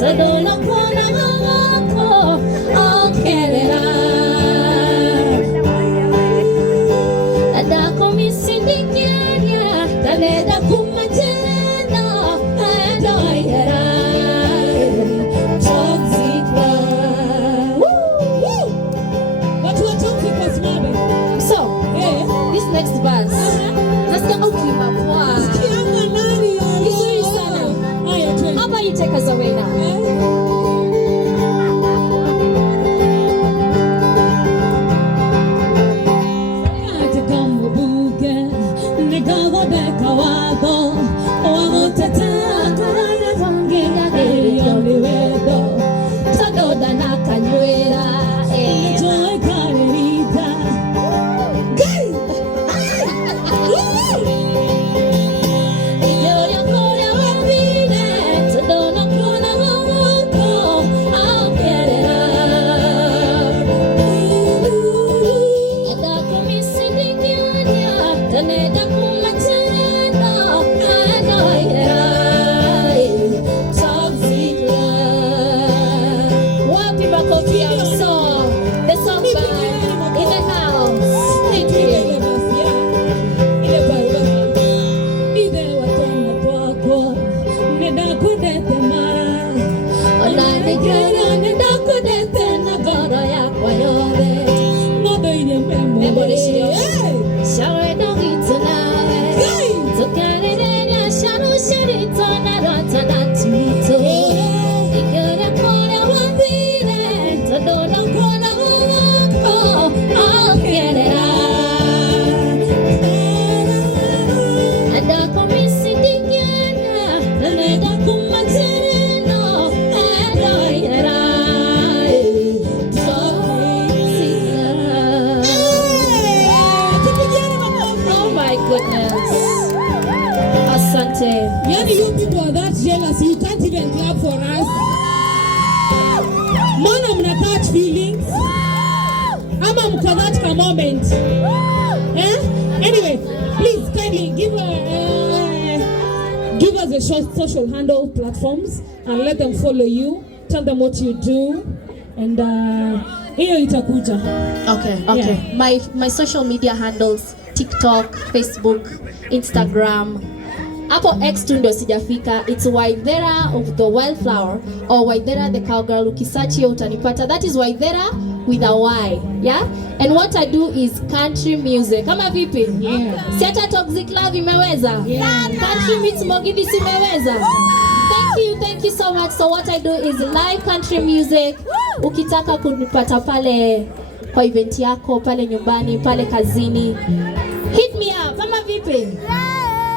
Tadona kuona wako okerera Adako misindikiria Taleda kumajena Adoyera Toxic love Watu wa toxic was mame So, this next verse Nasikia ukimba kwa Sikianga nani Vizuri sana How about you take us away now? Yani you people are that jealous, you can't even clap for us. Mana mna catch feelings? Ama mko that ka moment? Anyway, please kindly give us a short social handle platforms and let them follow you. Tell them what you do and hiyo itakuja. Okay. Yeah. My social media handles TikTok, Facebook, Instagram. Hapo X tu ndio sijafika. It's Waithera of the Wildflower or Waithera the Cowgirl. Ukisearch hiyo utanipata. That is Waithera with a Y. Yeah? And what I do is country music. Kama vipi? Yeah. Si hata Toxic Love imeweza? Yeah. Country meets Mugithi imeweza? Thank you so much. So what I do is live country music. Ukitaka kunipata pale kwa event yako, pale nyumbani, pale kazini. Hit me up. Kama vipi?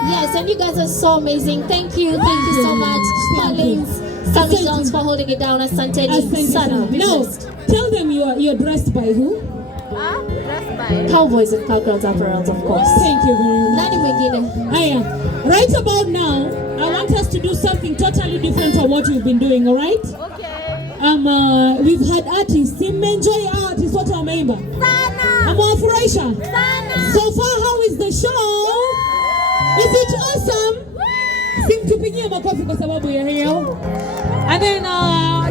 Yes, and you guys are so amazing. Thank you so much. Collins, Sammy Jones for holding it down. Asante sana. Now, tell them you're dressed by who? Dressed by Cowboys and Cowgirls apparels, of course. Thank you very much. Nani mwingine? Right about now, I want us to do something totally different from what we've been doing, all right? Okay. We've had artists. Enjoy artists. What wameimba? Sana. Amewafurahisha? Sana. So far, how is the show? Is it awesome? Simtupigie makofi kwa sababu ya hiyo. And then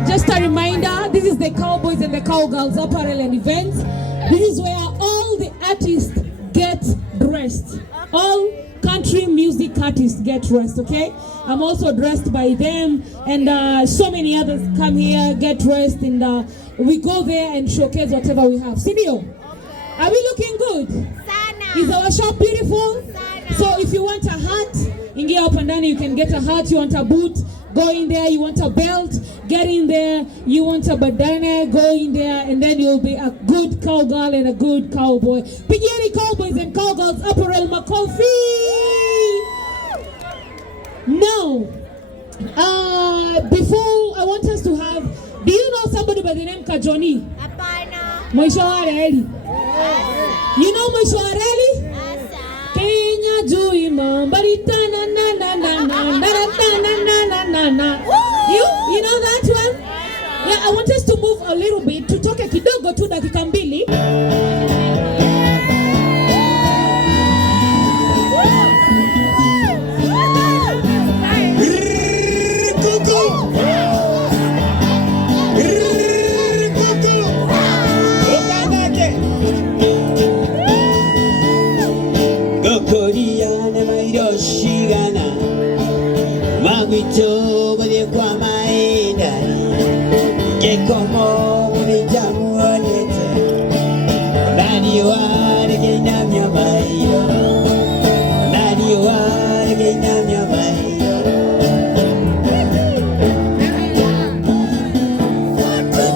just a reminder, this is the Cowboys and the Cowgirls apparel and events. This is where all the artists get dressed. All country music artists get dressed, okay? I'm also dressed by them and so many others come here, get dressed and we go there and showcase whatever we have. Sindio? Are we looking good? Sana. Is our shop beautiful? Sana. So if you want a hat, ingia up and down, you can get a hat. You want a boot, go in there. You want a belt, get in there. You want a bandana, go in there, and then you'll be a good cowgirl and a good cowboy. Pigeni Cowboys and Cowgirls apparel makofi. Now, before I want us to have, do you know somebody by the name Kajoni? Hapana. Mwisho wa reli. You know Mwisho wa reli? Kenya jui mambarita na na na na na na na na. You know that one? Yeah, I want us to move a little bit. Tutoke kidogo tu dakika mbili. Wito bade kwa maenda ke como bonita muonete nani wale ke namya mayo nani wale ke namya mayo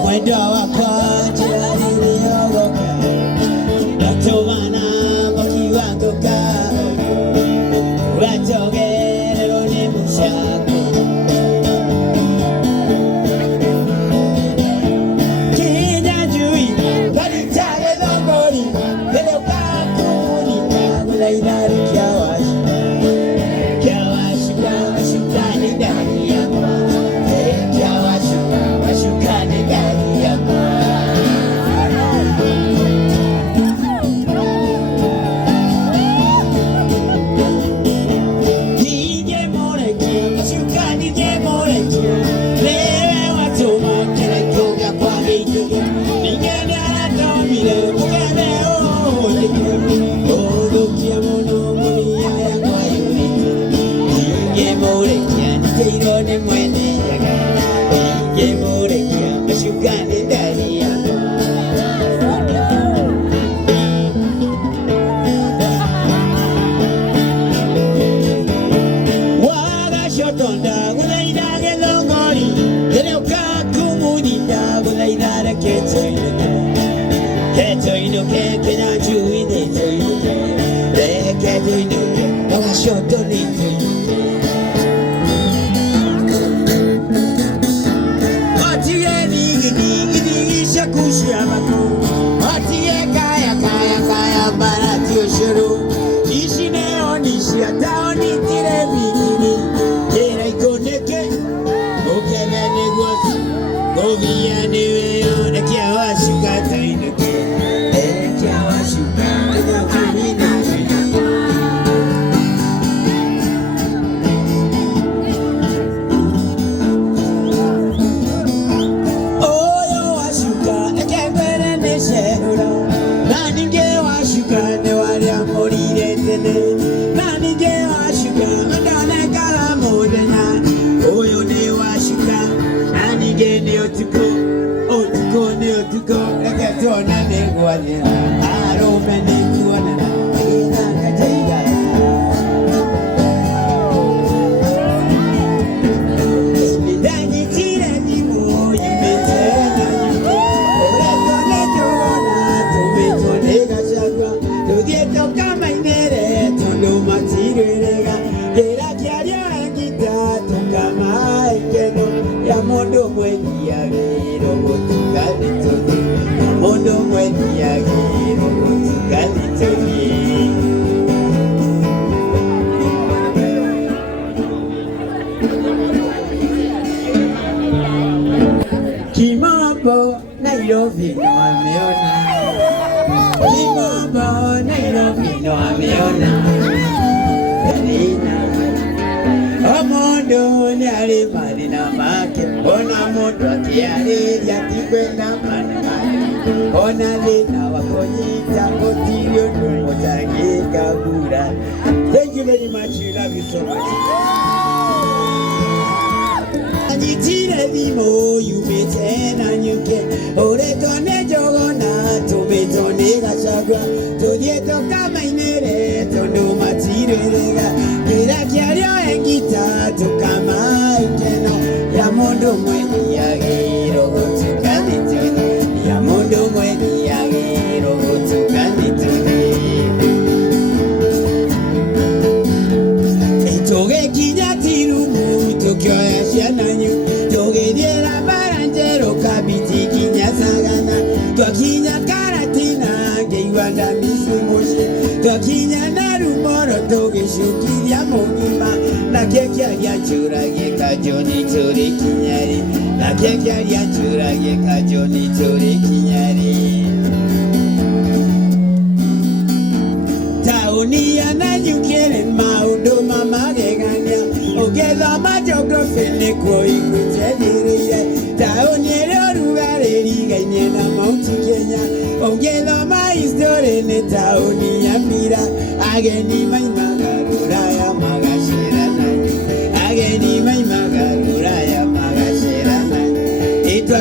mwendo wako jirani yogoka natomana mokiwango ka uratogerero ne mushako Thank you very much. We love you so much. You may turn and you can. Oh, they don't to be to nega chagua. To the toka mainere to no material. Kira kiario en guitar to kama ikeno. Yamondo mweni yagiro go to kanituni. Yamondo mweni yagiro go to kanituni. Toge kinyatiru to kya shananyu. Toge diera barantero kabiti kinyasagana. Tokinya karatina geiwanda misimushi. Tokinya narumoro toge shuki ya monima. La kekia ya churage kajoni tori kinyari. La kekia ya churage kajoni tori kinyari. Tauni ananyukere maudo mama geganya. Ogeda majography ne koi kutedirie. Tauni erorugare riganye na Mount Kenya. Ogeda ma history ne tauni ya mira. Ageni mai magarura ya magashira na. Ageni mai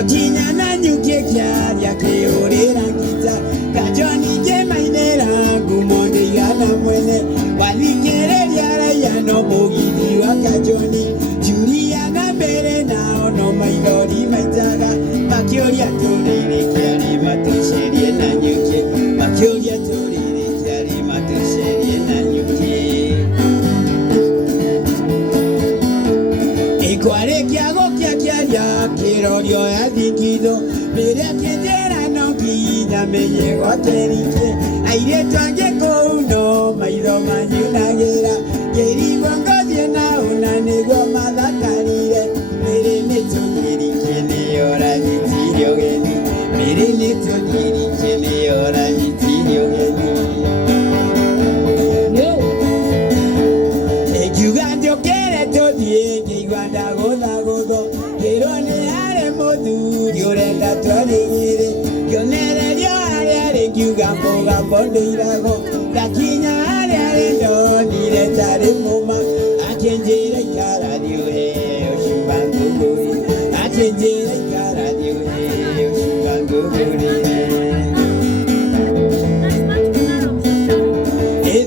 Gakinya na nyukie kyaria kiurira ngita Kajoni gemainera ngumonde yana mwene Wathikĩrĩria raia no mũgithi wa Kajoni Julia na mbere nao no maithori maitaga Makĩũria tũrĩrĩ kĩarĩ matũcerie na nyukie Makĩũria tũrĩrĩ kĩarĩ matũcerie na nyukie Ikwarĩkia gũkia kĩaria kĩrorio ya thingitho Rĩrĩa kĩnjĩra no nginya menye gwaterike Airĩtu angĩ kũu no maitho manyunagĩra Kĩrigwo ngothiĩ na ũna nĩguo mathakarire Mĩrĩ nĩ tũnyirike nĩyo ranyitirie ũgeni Mĩrĩ nĩ tũnyirike nĩyo ranyitirie ũgeni Ingiuga njũkĩre tũthiĩ ngĩigua ndagũthagũthwo Ngĩrwo nĩ harĩ mũthuri ũrenda twarĩgĩrĩ Ngĩonererio harĩa arĩ ngiuga mũgambo ndũiragwo Ndakinya harĩa arĩ ndonire tarĩ mũma Akĩnjĩra ikara thiĩ ũheo cuba ngũgũrire Akĩnjĩra ikara thiĩ ũheo cuba ngũgũrire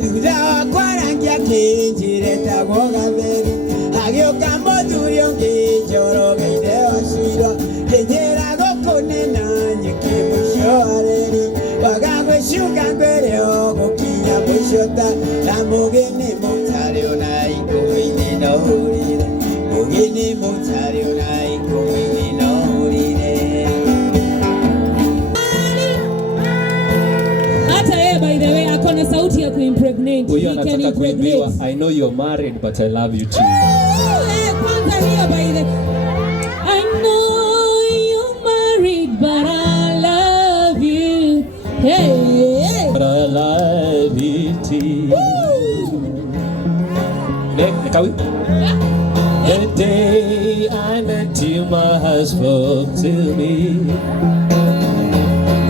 Thutha wa kwarangia kĩnjĩra etagwo Gatheru Hagĩũka mũthuri ũngĩ njorogeire wa Shirwa Kĩnjĩra gũkũ nĩ na nyuki mũico wa reri Waga gwĩcunga ngwĩre o gũkinya mũico ta Na mũgeni mũtare ona ikũmi-inĩ no hũrire Mũgeni mũtare ona ikũmi-inĩ no hũrire Hata yeye by the way akona sauti ya kuimpregnate. Huyo He can anataka kuimbiwa impregnate. I know you're married but I love you too. Kwanza hiyo by the I know you're married but I love you. Hey, hey. But I love you too. Nekawi. The day I met you, my heart spoke to me.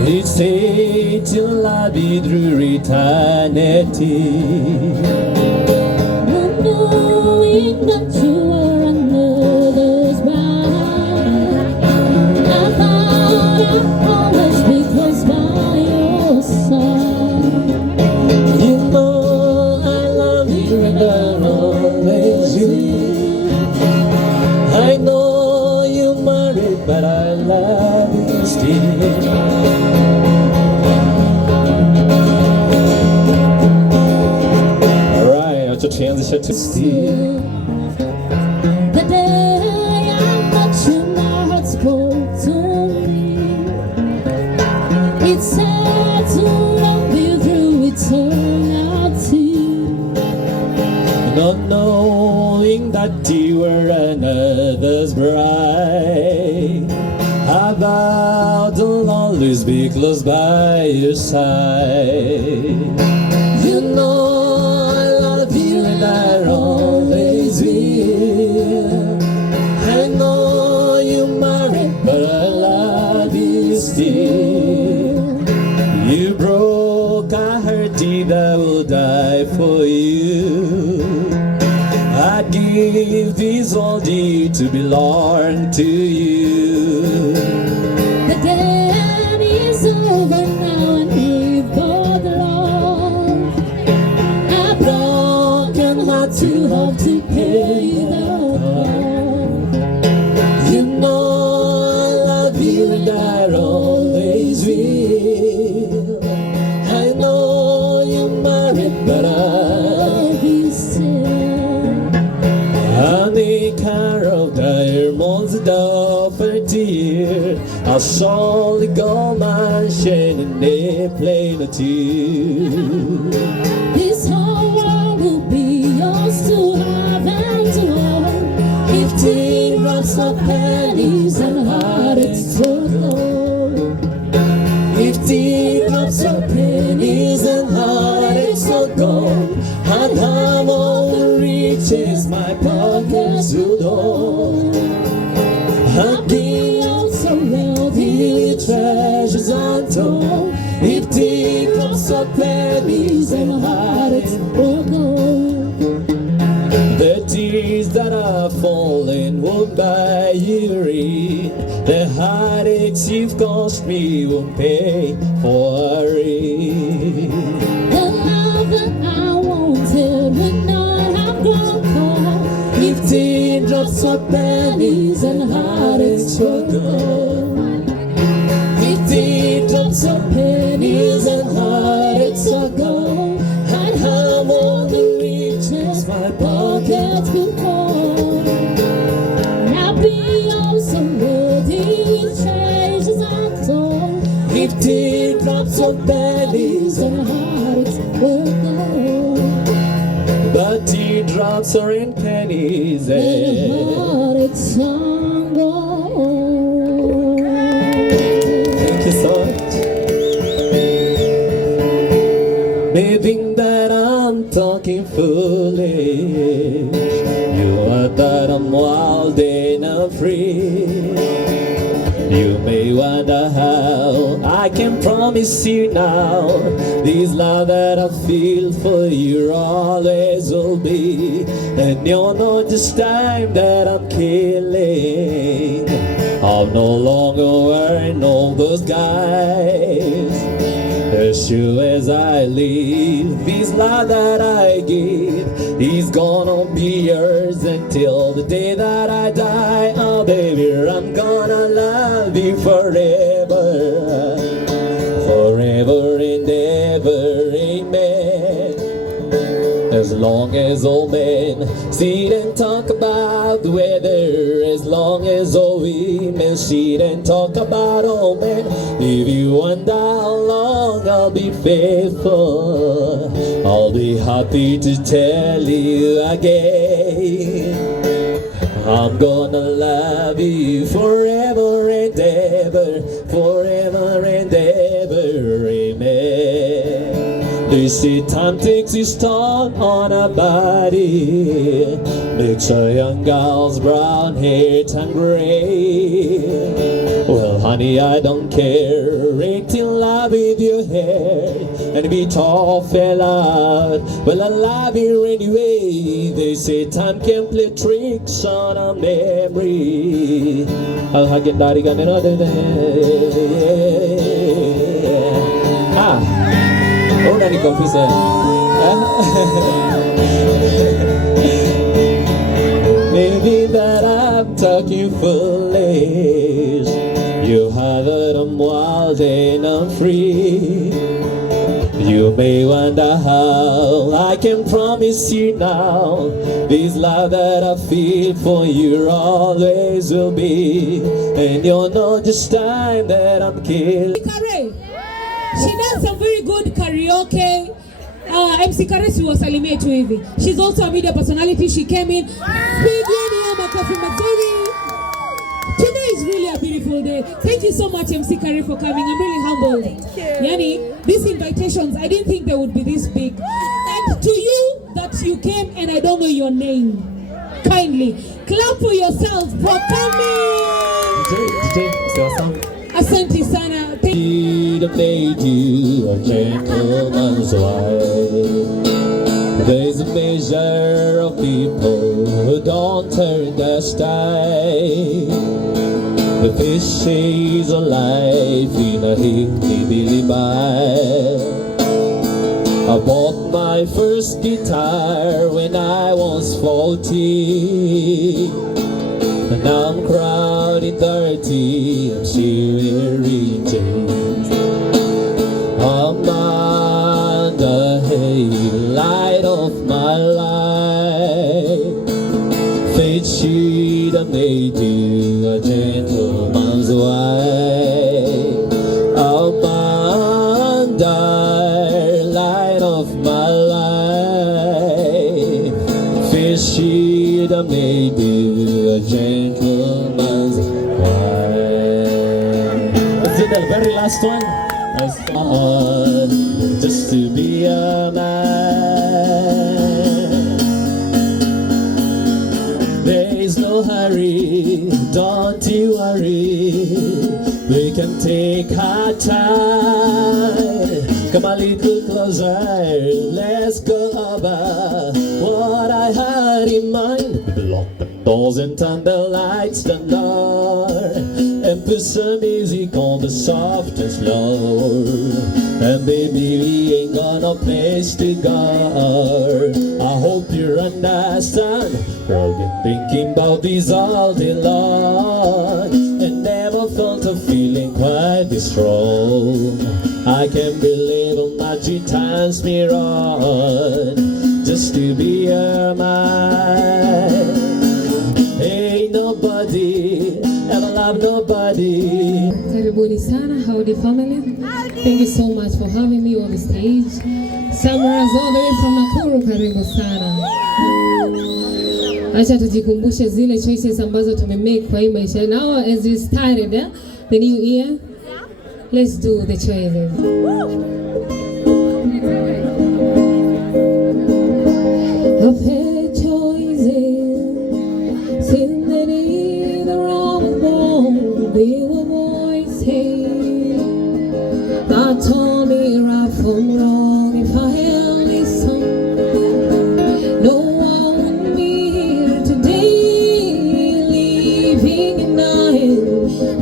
It said till I be through eternity. Not knowing that you are another's bride. I thought I'd always be close by your side. You know I love you and I'll always you. I know you're married but I love you still. Alright, acha tuanze to still. The day I met you, my heart spoke to me. It said to love you through eternity. Not knowing that you were another's bride, I vowed I'll always be close by your side. You know I love you and I always will. I know you're married but I love you still. You broke a heart that will die for you. I'd give this all day to belong to you. The game is over now and we've both lost. A broken heart to have to pay the cost. You know I love you and I always will. I know you're married but I love you still. Honey, Carol, diamonds down for dear. I'll surely go my share in a plane or two. This whole world will be yours to have and to hold. If teardrops are pennies and heartaches are gold. If teardrops are pennies and heartaches are gold, and have all the riches my pockets will hold. I'll be also wealthy with treasures untold. If teardrops are pennies and heartaches are gold. The tears that are falling won't buy you a ring. The heartaches you've caused me won't pay for a ring. The love that I wanted when I have grown cold. If teardrops were pennies and heartaches were gold. If teardrops were pennies and heartaches were gold, I'd have all the riches my pockets could hold. I'll be also ready with treasures untold. If teardrops were pennies And hearts were gold. but teardrops are in pennies. And hearts are gold. Thank you so much. May think that I'm talking foolish. You are that I'm wild and I'm free. You may wonder how I can promise you now this love that I feel for you always will be. And you'll know this time that I'm killing. I'm no longer wearing all those guys. As sure as I live, this love that I give is gonna be yours until the day that I die. Oh baby, I'm gonna love you forever, forever and ever, amen. As long as old men sit and talk about the weather, as long as old women sit and talk about old men, if you wonder how long I'll be faithful, I'll be happy to tell you again. I'm gonna love you forever and ever, forever and ever, amen. They say time takes its toll on a body, makes a young girl's brown hair turn gray. Well, honey, I don't care, ain't in love with your hair and be tall, fell out. Well, I love you anyway. They say time can play tricks on a memory. I'll hug your daddy gun another day. Oh, nani confuse. Maybe that I'm talking foolish. You have that I'm wild and I'm free. You may wonder how I can promise you now this love that I feel for you always will be. And you'll know this time that I'm killing. She does some very good karaoke. MC Karesi wasalimie tu hivi. She's also a media personality. She came in. Pigeni ya makofi mazuri. Today is really a beautiful day. Thank you so much, MC Kari, for coming. I'm really humbled. Yani, these invitations, I didn't think they would be this big. And to you that you came and I don't know your name, kindly clap for yourself for coming. Asante sana. Have made you a gentleman's wife. There's a measure of people who don't turn their style. The fish is alive in a hillbilly bar. I bought my first guitar when I was 14. And now I'm crowded 30, I'm still wearing jeans. I'm on the light of my life. Fate should have made you a gentleman's wife. I'm on the light of my life. Fate should have made you a gentleman's wife. Let's do the very last one. Just to be a man. There is no hurry, don't you worry. We can take our time. Come a little closer, let's go over what I had in mind. Doesn't turn the lights down low and put some music on the soft and slow. And baby, we ain't got no place to go. I hope you understand. I've been thinking about this all day long and never felt a feeling quite this strong. I can't believe how much it turns me on just to be your man. Ain't nobody ever loved nobody. Karibuni sana, howdy family. Thank you so much for having me on the stage. Samaras all the way from Nakuru, karibu sana. Acha tujikumbushe zile choices ambazo tumemake kwa hii maisha. Now as we started the new year, let's do the choices. I've had choices, seen that either I was born, they were voices. God told me right from wrong if I had listened. No, I wouldn't be here today, living in night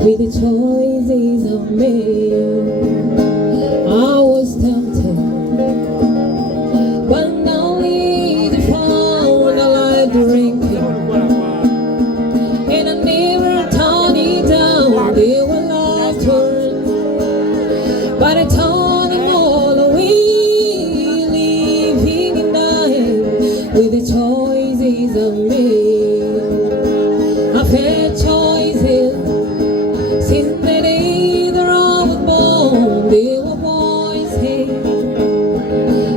with the choices I've made. I was tempted, but now we found a light drinking, and I never turned it down. They were laughter, but I turned them all away, living in night with the choices I've made. I've had choices since the day that I was born. They were boys' head.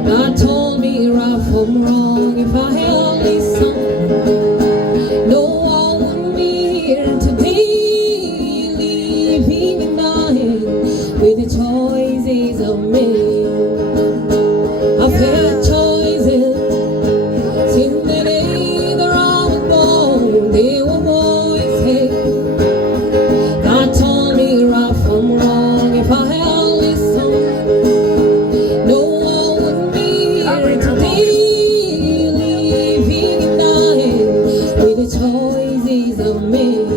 God told me right from wrong if I had listened. No, I wouldn't be here today, living in night with the choices I've made. I've had choices since the day that I was born. They were boys' head. God told me right from wrong if I had listened. No, I wouldn't be here today, living in night with the choices I've made.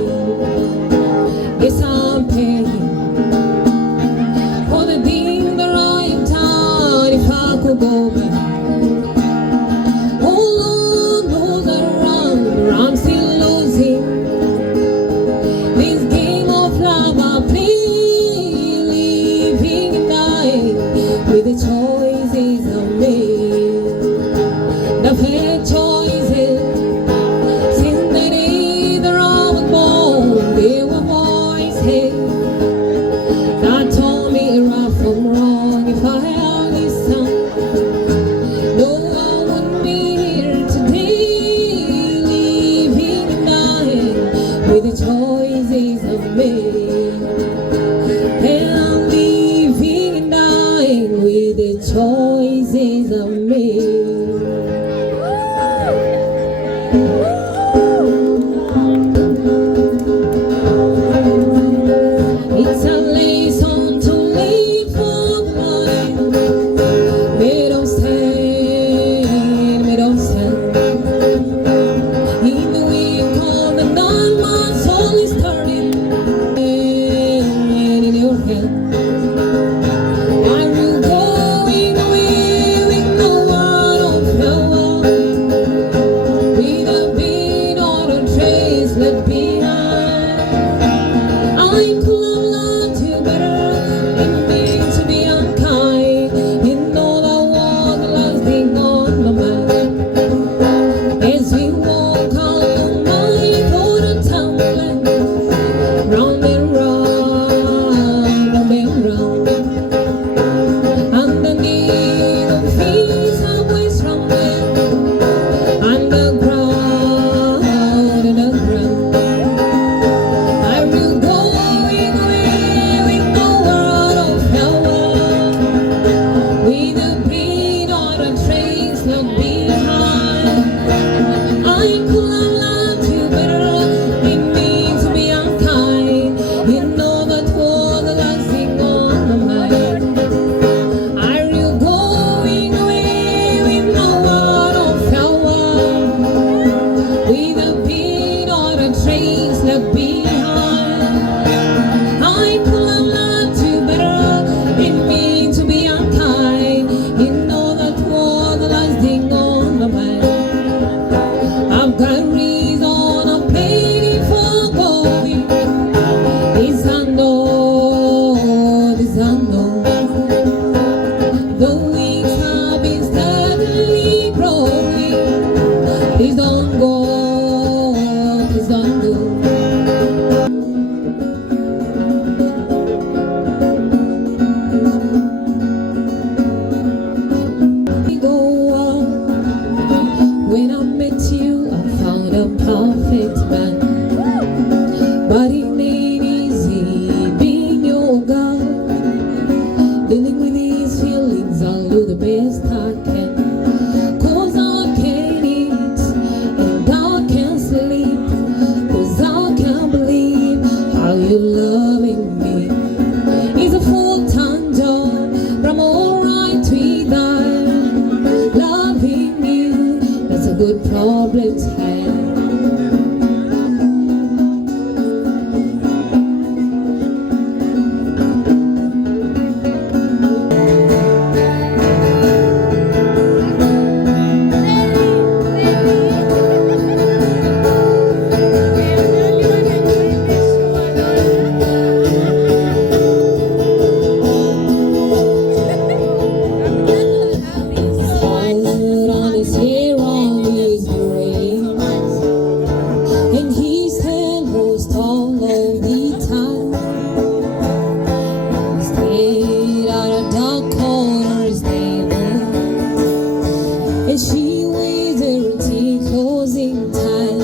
Guess I'm paying for the thing that I am done. If I could go back, oh Lord knows that I'm still losing. This game of love I play, living in night with the choices I've made. I've had choices since the day that I was born. They were boys' head. God told me right from wrong if I had listened. No, I wouldn't be here today, living in night with the choices I've made. And I'm living in night with the choices I've made. It's a lesson too late for the morning. They don't stand, they don't stand. In the week of the 9 months, only starting, and in your hand. what's left behind. I'm full of love to better. It means to be unkind. You know that was the last thing on my mind. I've got reason I'm paying for going. It's unknown, it's unknown. The weeks have been steadily growing. Please don't go, please don't go. When I met you, I found a perfect man. But it ain't easy being your girl. Dealing with these feelings, I'll do the best I can. Cause I can't eat and I can't sleep. Cause I can't believe how you're loving me. It's a full-time job, but I'm alright with that. Loving you, that's a good problem to have. Put on his hair on his brain, and his head was tall all the time. He stayed at a dark corner stable, and she waited until closing time.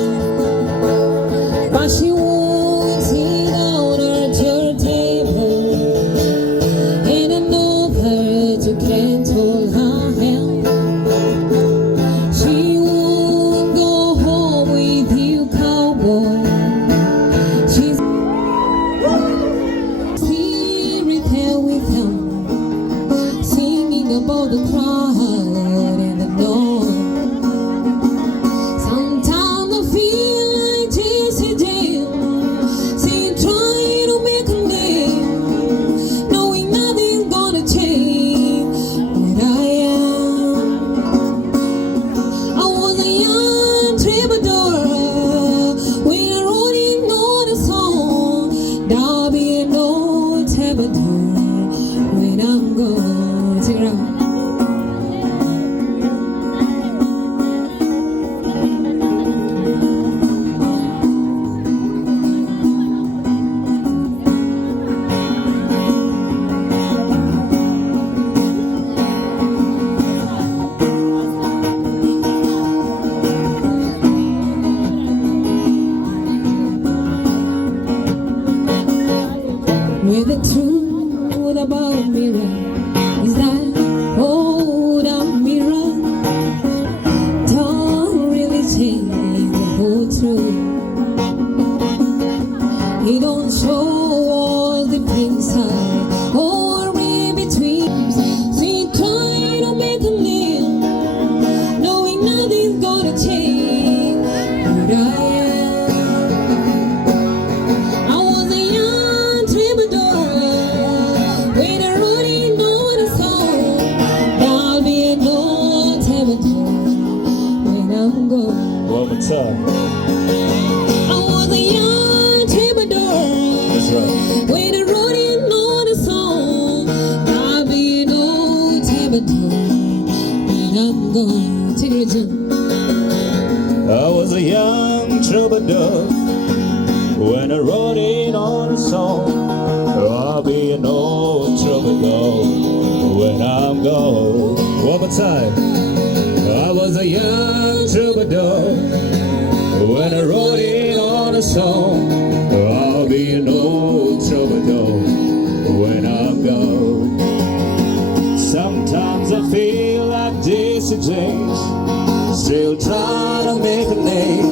But she won't sit down at your table, and I know that you can't hold her hand. She won't go home with you, cowboy. She's spirit there with him, singing about the crowd and the dawn. Sometimes I feel like Jesse James, saying trying to make a name, knowing nothing's gonna change. But I was a young troubadour when I wrote in on a song. There'll be no troubadour when I'm gone. Sing it out. Where the truth about a mirror is that old mirror don't really change the whole truth. He don't show all the things I or in between. See, trying to make a name, knowing nothing's gonna change. But I was a young troubadour when I wrote in on a song. There'll be no troubadour when I'm gone. One more time. I was a young troubadour. That's right. When I wrote in on a song, there'll be no troubadour when I'm gone. Take it, Jim. I was a young troubadour when I wrote it on a song. I'll be an old troubadour when I'm gone. One more time. I was a young troubadour when I wrote it on a song. I'll be an old troubadour when I'm gone. Sometimes I feel like Jesse James, still trying to make a name,